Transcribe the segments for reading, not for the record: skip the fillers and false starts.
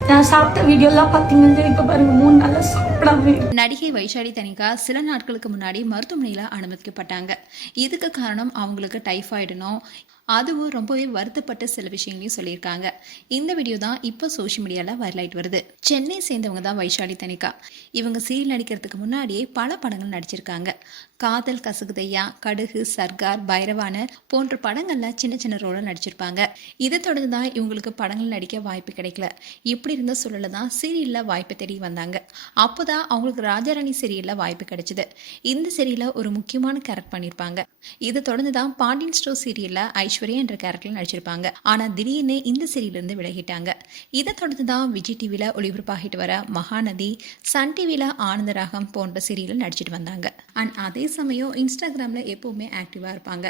நான் சாப்பிட்ட வீடியோலாம் பார்த்தீங்கன்னா இப்போ பாருங்க 3 நாளா சாப்பிடாம. நடிகை வைஷாலி தனிகா சில நாட்களுக்கு முன்னாடி மருத்துவமனையில் அனுமதிக்கப்பட்டாங்க. இதுக்கு காரணம் அவங்களுக்கு டைஃபாய்டுனும் அதுவும் ரொம்பவே வருத்தப்பட்ட சில விஷயங்களையும் சொல்லியிருக்காங்க. இந்த வீடியோ தான் இப்போ சோஷியல் மீடியாவில் வைரலாயிட்டு வருது. சென்னை சேர்ந்தவங்க தான் வைஷாலி தனிகா. இவங்க சீரியல் நடிக்கிறதுக்கு முன்னாடியே பல படங்கள் நடிச்சிருக்காங்க. காதல் கசகுதையா, கடுகு, சர்கார், பைரவான போன்ற படங்கள்ல சின்ன சின்ன ரோல நடிச்சிருப்பாங்க. இதை தொடர்ந்து தான் இவங்களுக்கு படங்கள் நடிக்க வாய்ப்பு கிடைக்கல. இப்படி இருந்த சூழல தான் சீரியல்ல வாய்ப்பு தேடி வந்தாங்க. அப்போதான் அவங்களுக்கு ராஜாராணி சீரியல்ல வாய்ப்பு கிடைச்சது. இந்த சீரியல்ல ஒரு முக்கியமான கேரக்டர் பண்ணியிருப்பாங்க. இதை தொடர்ந்து தான் பாண்டியன் ஸ்டோர் சீரியல்ல ஐஸ்வர்யா என்ற கேரக்டர் நடிச்சிருப்பாங்க. ஆனா திடீர்னு இந்த சீரியல்ல இருந்து விலகிட்டாங்க. இதை தொடர்ந்து தான் விஜய் டிவில ஒளிபரப்பாகிட்டு வர மகாநதி, சன் டிவில ஆனந்தராகம் போன்ற சீரியல்ல நடிச்சிட்டு வந்தாங்க. அண்ட் அதே சமயம் இன்ஸ்டாகிராம்ல எப்பவுமே ஆக்டிவா இருப்பாங்க.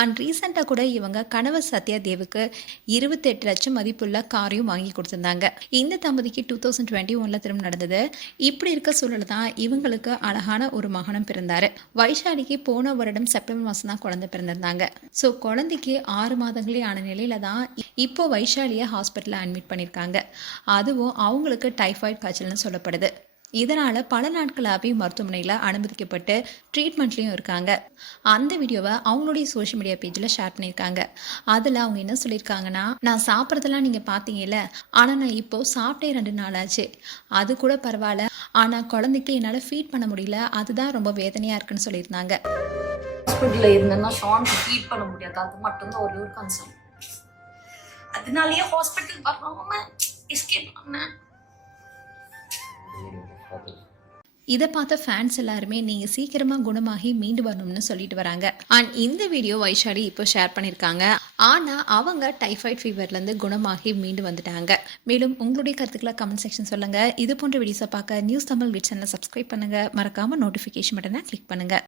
அண்ட் ரீசெண்டா கூட இவங்க கணவர் சத்யா தேவுக்கு 28 லட்சம் மதிப்புள்ள காரையும் வாங்கி கொடுத்திருந்தாங்க. இந்த தம்பதிக்கு 2021 திருமணம் நடந்தது. இப்படி இருக்க சூழல் தான் இவங்களுக்கு அழகான ஒரு மகனும் பிறந்தாரு. வைஷாலிக்கு போன வருடம் செப்டம்பர் மாசம் தான் குழந்தை பிறந்திருந்தாங்க. ஸோ குழந்தைக்கு 6 மாதங்களே ஆன நிலையில தான் இப்போ வைஷாலியை ஹாஸ்பிட்டலில் அட்மிட் பண்ணியிருக்காங்க. அதுவும் அவங்களுக்கு டைஃபாய்டு காய்ச்சல்னு சொல்லப்படுது. இதனால பல நாட்களாகவே மருத்துவமனையில் அனுமதிக்கப்பட்டு ட்ரீட்மெண்ட்லேயும் இருக்காங்க. அந்த வீடியோவை அவங்களுடைய சோஷியல் மீடியா பேஜில் ஷேர் பண்ணியிருக்காங்க. அதில் அவங்க என்ன சொல்லியிருக்காங்கன்னா, நான் சாப்பிட்றதெல்லாம் நீங்கள் பார்த்தீங்கல்ல, ஆனால் நான் இப்போது சாப்பிட்டே 2 நாள் ஆச்சு. அது கூட பரவாயில்ல, ஆனால் குழந்தைக்கு என்னால் ஃபீட் பண்ண முடியல, அதுதான் ரொம்ப வேதனையாக இருக்குன்னு சொல்லியிருந்தாங்க. ஹாஸ்பிட்டலில் இருந்தேன்னா ஷானுக்கு ஃபீட் பண்ண முடியாது. அது மட்டும்தான் ஒரே ஒரு கன்சர்ன். அதனாலேயே ஹாஸ்பிட்டல் வராம எஸ்கேப் பண்ணேன். இதை பார்த்த ஃபேன்ஸ் எல்லாருமே நீங்க சீக்கிரமா குணமாகி மீண்டு வரணும்னு சொல்லிட்டு வராங்க. அண்ட் இந்த வீடியோ வைஷாலி இப்போ ஷேர் பண்ணியிருக்காங்க. ஆனா அவங்க டைஃபாய்டு ஃபீவர்ல இருந்து குணமாகி மீண்டு வந்துட்டாங்க. மேலும் உங்களுடைய கருத்துக்களை கமெண்ட் செக்ஷன் சொல்லுங்க. இது போன்ற வீடியோஸை பார்க்க நியூஸ் தமிழ் விட் சேனலை சப்ஸ்கிரைப் பண்ணுங்க. மறக்காம நோட்டிஃபிகேஷன் பட்டனை கிளிக் பண்ணுங்க.